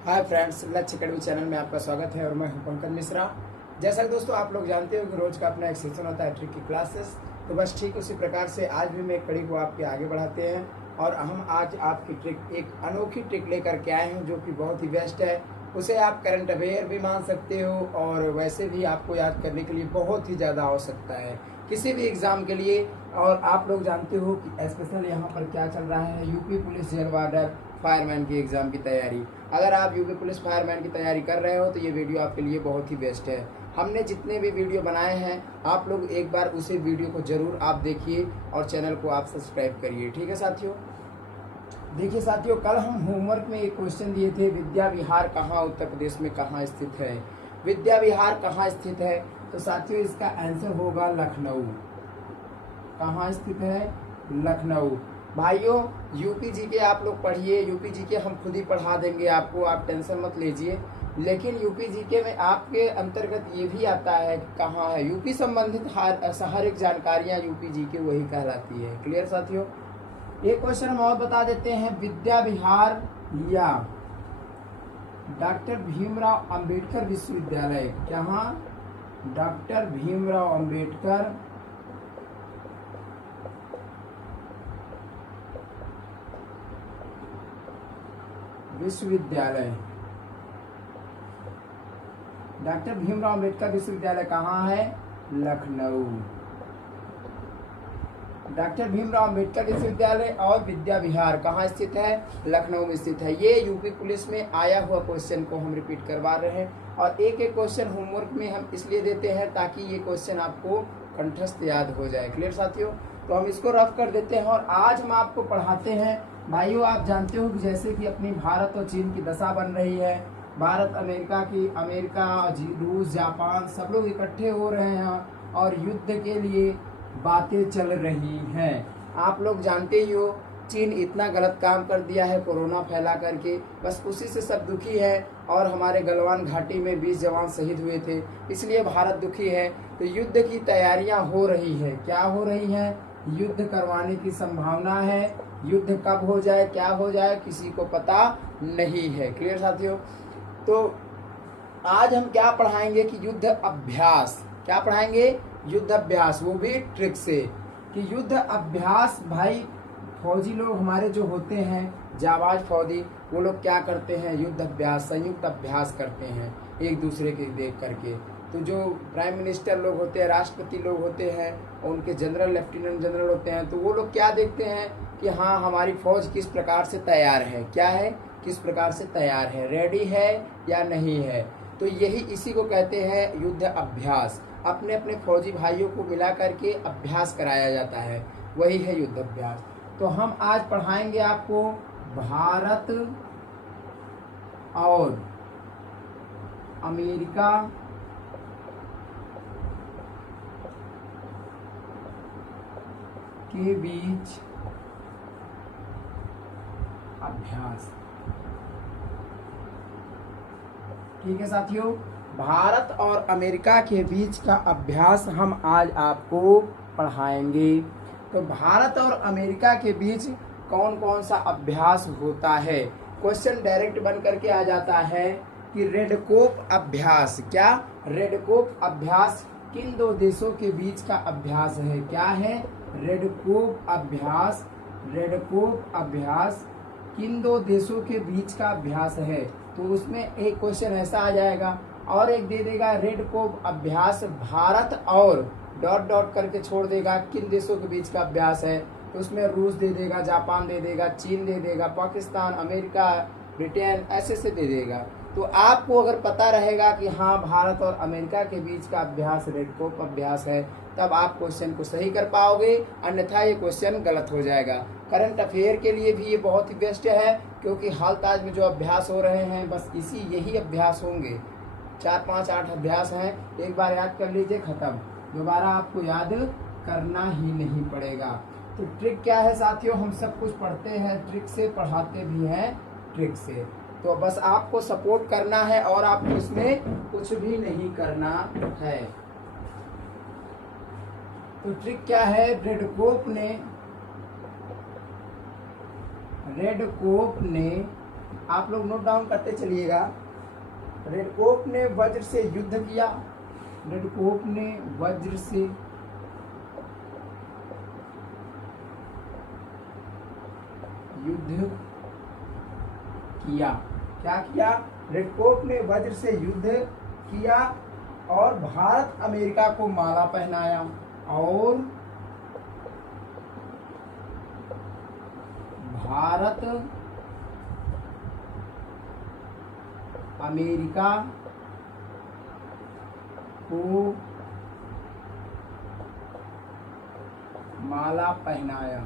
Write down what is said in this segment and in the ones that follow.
Hi friends, लक्ष्य academy channel में आपका स्वागत है और मैं हूं पंकज मिश्रा। जैसा कि दोस्तों आप लोग जानते हो कि रोज का अपना एक सेशन होता है ट्रिक की क्लासेस। तो बस ठीक उसी प्रकार से आज भी मैं एक कड़ी को आपके आगे बढ़ाते हैं और हम आज आपकी ट्रिक एक अनोखी ट्रिक लेकर के आए हैं जो कि बहुत ही बेस्ट है। उसे आप करंट अफेयर भी मान सकते हो और वैसे भी आपको याद करने के लिए बहुत ही ज़्यादा आवश्यकता है किसी भी एग्ज़ाम के लिए। और आप लोग जानते हो कि स्पेशल यहाँ पर क्या चल रहा है, UP police jail warder fireman की एग्ज़ाम की तैयारी। अगर आप यूपी पुलिस फायरमैन की तैयारी कर रहे हो तो ये वीडियो आपके लिए बहुत ही बेस्ट है। हमने जितने भी वीडियो बनाए हैं आप लोग एक बार उसे वीडियो को ज़रूर आप देखिए और चैनल को आप सब्सक्राइब करिए। ठीक है साथियों। देखिए साथियों, कल हम होमवर्क में एक क्वेश्चन दिए थे, विद्या विहार कहाँ उत्तर प्रदेश में कहाँ स्थित है। विद्या विहार कहाँ स्थित है? तो साथियों इसका आंसर होगा लखनऊ। कहाँ स्थित है? लखनऊ। भाइयों यूपी जी के आप लोग पढ़िए, यूपी जी के हम खुद ही पढ़ा देंगे आपको, आप टेंशन मत लीजिए। लेकिन यूपी जी के में आपके अंतर्गत ये भी आता है कि कहाँ है, यूपी संबंधित हर एक जानकारियाँ यूपी जी के वही कहलाती है। क्लियर साथियों। एक क्वेश्चन हम और बता देते हैं, विद्या विहार या डॉक्टर भीमराव अंबेडकर विश्वविद्यालय कहाँ? डॉक्टर भीमराव अंबेडकर विश्वविद्यालय। डॉक्टर भीमराव अंबेडकर विश्वविद्यालय कहाँ है? लखनऊ। डॉक्टर भीमराव अंबेडकर विश्वविद्यालय और विद्या विहार कहाँ स्थित है? लखनऊ में स्थित है। ये यूपी पुलिस में आया हुआ क्वेश्चन को हम रिपीट करवा रहे हैं और एक एक क्वेश्चन होमवर्क में हम इसलिए देते हैं ताकि ये क्वेश्चन आपको कंठस्थ याद हो जाए। क्लियर साथियों। तो हम इसको रफ कर देते हैं और आज हम आपको पढ़ाते हैं। भाइयों आप जानते हो कि जैसे कि अपनी भारत और चीन की दशा बन रही है, भारत अमेरिका की, अमेरिका रूस जापान सब लोग इकट्ठे हो रहे हैं और युद्ध के लिए बातें चल रही हैं। आप लोग जानते ही हो चीन इतना गलत काम कर दिया है कोरोना फैला करके, बस उसी से सब दुखी है और हमारे गलवान घाटी में 20 जवान शहीद हुए थे, इसलिए भारत दुखी है। तो युद्ध की तैयारियां हो रही है। क्या हो रही है? युद्ध करवाने की संभावना है। युद्ध कब हो जाए क्या हो जाए किसी को पता नहीं है। क्लियर साथियों। तो आज हम क्या पढ़ाएंगे कि युद्ध अभ्यास। क्या पढ़ाएंगे? युद्ध अभ्यास, वो भी ट्रिक से कि युद्ध अभ्यास। भाई फौजी लोग हमारे जो होते हैं जाबाज फौजी, वो लोग क्या करते हैं? युद्ध अभ्यास, संयुक्त अभ्यास करते हैं एक दूसरे के देख करके। तो जो प्राइम मिनिस्टर लोग होते हैं, राष्ट्रपति लोग होते हैं, उनके जनरल लेफ्टिनेंट जनरल होते हैं, तो वो लोग क्या देखते हैं कि हाँ हमारी फौज किस प्रकार से तैयार है। क्या है? किस प्रकार से तैयार है, रेडी है या नहीं है। तो यही इसी को कहते हैं युद्ध अभ्यास। अपने अपने फौजी भाइयों को मिला करके अभ्यास कराया जाता है, वही है युद्ध अभ्यास। तो हम आज पढ़ाएंगे आपको भारत और अमेरिका के बीच अभ्यास। ठीक है साथियों, भारत और अमेरिका के बीच का अभ्यास हम आज आपको पढ़ाएंगे। तो भारत और अमेरिका के बीच कौन कौन सा अभ्यास होता है? क्वेश्चन डायरेक्ट बन करके आ जाता है कि रेडकोप अभ्यास। क्या? रेडकोप अभ्यास किन दो देशों के बीच का अभ्यास है? क्या है? रेडकोप अभ्यास। रेडकोप अभ्यास किन दो देशों के बीच का अभ्यास है? तो उसमें एक क्वेश्चन ऐसा आ जाएगा और एक दे देगा रेडकोप अभ्यास भारत और डॉट डॉट करके छोड़ देगा किन देशों के बीच का अभ्यास है। तो उसमें रूस दे देगा, जापान दे देगा, चीन दे देगा, पाकिस्तान, अमेरिका, ब्रिटेन, ऐसे से दे देगा। तो आपको अगर पता रहेगा कि हाँ भारत और अमेरिका के बीच का अभ्यास रेडकोप अभ्यास है, तब आप क्वेश्चन को सही कर पाओगे, अन्यथा ये क्वेश्चन गलत हो जाएगा। करंट अफेयर के लिए भी ये बहुत ही बेस्ट है क्योंकि हाल ताज में जो अभ्यास हो रहे हैं बस यही अभ्यास होंगे। 4 5 8 अभ्यास हैं, एक बार याद कर लीजिए, खत्म। दोबारा आपको याद करना ही नहीं पड़ेगा। तो ट्रिक क्या है साथियों? हम सब कुछ पढ़ते हैं ट्रिक से, पढ़ाते भी हैं ट्रिक से। तो बस आपको सपोर्ट करना है और आपको इसमें कुछ भी नहीं करना है। तो ट्रिक क्या है? रेडकोप ने आप लोग नोट डाउन करते चलिएगा। रेडकोफ ने वज्र से युद्ध किया, रेडकोफ ने वज्र से युद्ध किया। क्या किया? रेडकोफ ने वज्र से युद्ध किया और भारत अमेरिका को माला पहनाया, और भारत अमेरिका को माला पहनाया।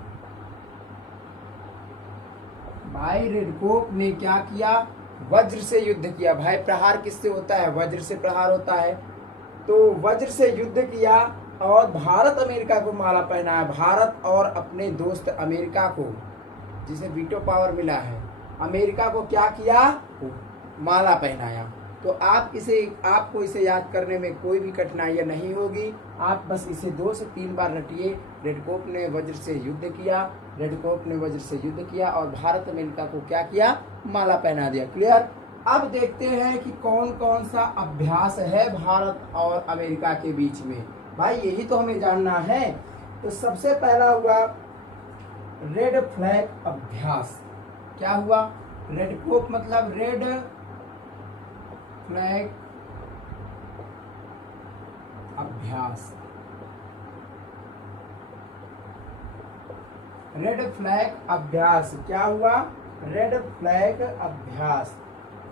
भाई रेडकोफ ने क्या किया? वज्र से युद्ध किया। भाई प्रहार किससे होता है? वज्र से प्रहार होता है। तो वज्र से युद्ध किया और भारत अमेरिका को माला पहनाया। भारत और अपने दोस्त अमेरिका को, जिसे वीटो पावर मिला है, अमेरिका को क्या किया? माला पहनाया। तो आपको इसे याद करने में कोई भी कठिनाइयां नहीं होगी। आप बस इसे 2 से 3 बार रटिए। रेडकोफ ने वज्र से युद्ध किया, रेडकोफ ने वज्र से युद्ध किया और भारत अमेरिका को क्या किया? माला पहना दिया। क्लियर? अब देखते हैं कि कौन कौन सा अभ्यास है भारत और अमेरिका के बीच में। भाई यही तो हमें जानना है। तो सबसे पहला हुआ रेड फ्लैग अभ्यास। क्या हुआ? रेडकोफ मतलब रेड फ्लैग अभ्यास। रेड फ्लैग अभ्यास क्या हुआ? रेड फ्लैग अभ्यास।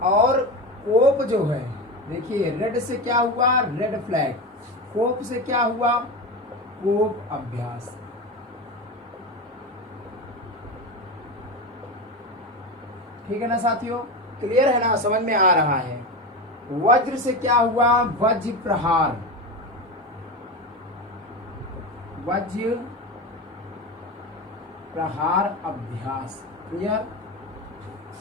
और कोप जो है, देखिए रेड से क्या हुआ? Red flag. कोप से क्या हुआ? कोप अभ्यास। ठीक है ना साथियों? क्लियर है ना? समझ में आ रहा है? वज्र से क्या हुआ? वज्र प्रहार। वज्र प्रहार अभ्यास। क्लियर?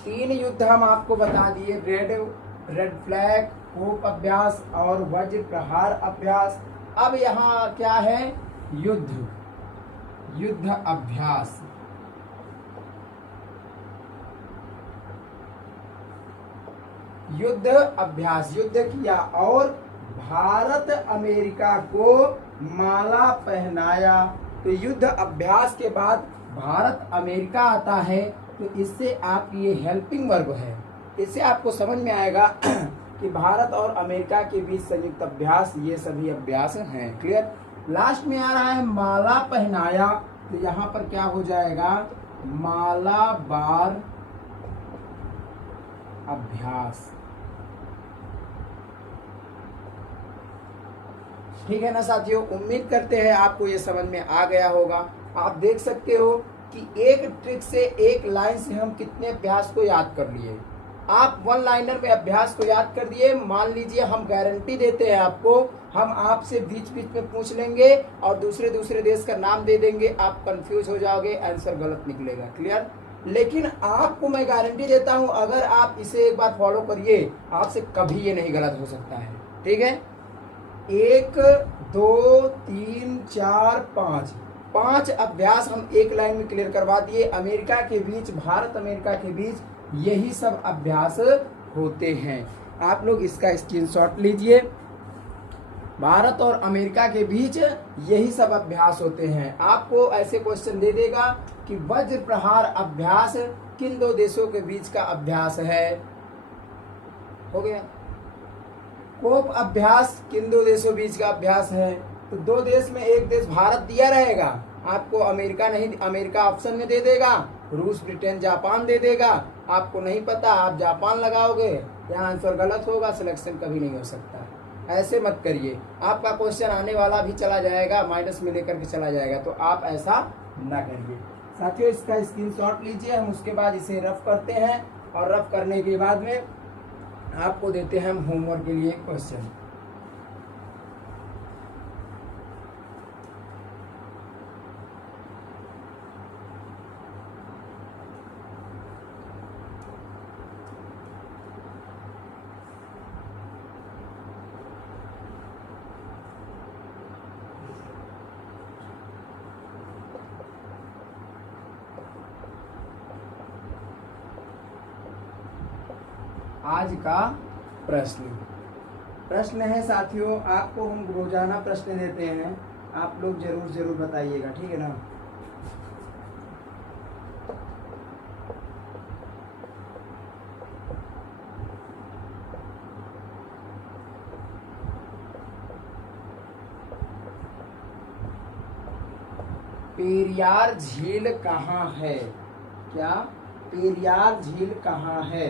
3 युद्ध हम आपको बता दिए, रेड फ्लैग, कोप अभ्यास और वज्र प्रहार अभ्यास। अब यहाँ क्या है? युद्ध अभ्यास। युद्ध अभ्यास, युद्ध किया और भारत अमेरिका को माला पहनाया। तो युद्ध अभ्यास के बाद भारत अमेरिका आता है। तो इससे आप ये हेल्पिंग वर्ब है, इससे आपको समझ में आएगा कि भारत और अमेरिका के बीच संयुक्त अभ्यास, ये सभी अभ्यास हैं। क्लियर? लास्ट में आ रहा है माला पहनाया। तो यहाँ पर क्या हो जाएगा? मालाबार अभ्यास। ठीक है ना साथियों? उम्मीद करते हैं आपको ये समझ में आ गया होगा। आप देख सकते हो कि एक ट्रिक से, एक लाइन से हम कितने अभ्यास को याद कर लिए। आप 1 लाइनर में अभ्यास को याद कर दिए। मान लीजिए हम गारंटी देते हैं आपको, हम आपसे बीच बीच में पूछ लेंगे और दूसरे देश का नाम दे देंगे, आप कंफ्यूज हो जाओगे, आंसर गलत निकलेगा। क्लियर? लेकिन आपको मैं गारंटी देता हूं, अगर आप इसे एक बार फॉलो करिए, आपसे कभी ये नहीं गलत हो सकता है। ठीक है? 1 2 3 4 5 अभ्यास हम एक लाइन में क्लियर करवा दिए। अमेरिका के बीच, भारत अमेरिका के बीच यही सब अभ्यास होते हैं। आप लोग इसका स्क्रीनशॉट लीजिए। भारत और अमेरिका के बीच यही सब अभ्यास होते हैं। आपको ऐसे क्वेश्चन दे देगा कि वज्र प्रहार अभ्यास किन 2 देशों के बीच का अभ्यास है? हो गया। कोप अभ्यास किन 2 देशों बीच का अभ्यास है? तो 2 देश में एक देश भारत दिया रहेगा आपको, अमेरिका नहीं, अमेरिका ऑप्शन में दे देगा, रूस, ब्रिटेन, जापान दे देगा। आपको नहीं पता, आप जापान लगाओगे, यहाँ आंसर गलत होगा, सिलेक्शन कभी नहीं हो सकता। ऐसे मत करिए, आपका क्वेश्चन आने वाला भी चला जाएगा, माइनस में लेकर के चला जाएगा। तो आप ऐसा ना करिए साथियों। इसका स्क्रीनशॉट लीजिए, हम उसके बाद इसे रफ करते हैं और रफ करने के बाद में आपको देते हैं हम होमवर्क के लिए क्वेश्चन। आज का प्रश्न है साथियों, आपको हम रोजाना प्रश्न देते हैं, आप लोग जरूर बताइएगा, ठीक है ना। पेरियार झील कहाँ है? क्या पेरियार झील कहाँ है?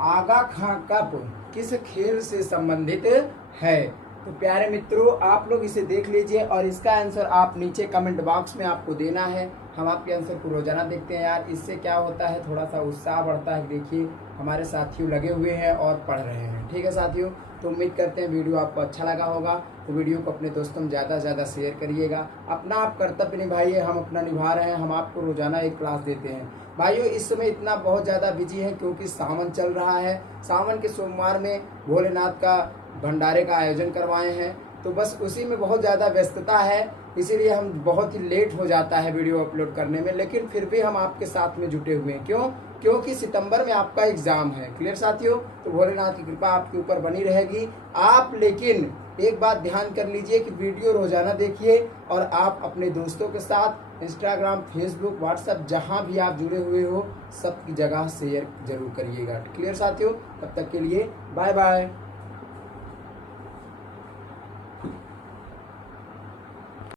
आगा खां कप किस खेल से संबंधित है? तो प्यारे मित्रों, आप लोग इसे देख लीजिए और इसका आंसर आप नीचे कमेंट बॉक्स में आपको देना है। हम आपके आंसर को रोजाना देखते हैं यार, इससे क्या होता है, थोड़ा सा उत्साह बढ़ता है। देखिए हमारे साथियों लगे हुए हैं और पढ़ रहे हैं, ठीक है साथियों। तो उम्मीद करते हैं वीडियो आपको अच्छा लगा होगा, तो वीडियो को अपने दोस्तों में ज़्यादा से ज़्यादा शेयर करिएगा। अपना आप कर्तव्य निभाइए, हम अपना निभा रहे हैं, हम आपको रोजाना एक क्लास देते हैं। भाइयों इस समय इतना बहुत ज़्यादा बिजी है क्योंकि सावन चल रहा है। सावन के सोमवार में भोलेनाथ का भंडारे का आयोजन करवाए हैं, तो बस उसी में बहुत ज़्यादा व्यस्तता है, इसीलिए हम बहुत ही लेट हो जाता है वीडियो अपलोड करने में। लेकिन फिर भी हम आपके साथ में जुटे हुए हैं, क्यों? क्योंकि सितंबर में आपका एग्जाम है। क्लियर साथियों? तो भोलेनाथ की कृपा आपके ऊपर बनी रहेगी। आप लेकिन एक बात ध्यान कर लीजिए कि वीडियो रोजाना देखिए और आप अपने दोस्तों के साथ इंस्टाग्राम, फेसबुक, व्हाट्सएप जहां भी आप जुड़े हुए हो सब की जगह शेयर जरूर करिएगा। क्लियर साथियों? तब तक के लिए बाय बाय।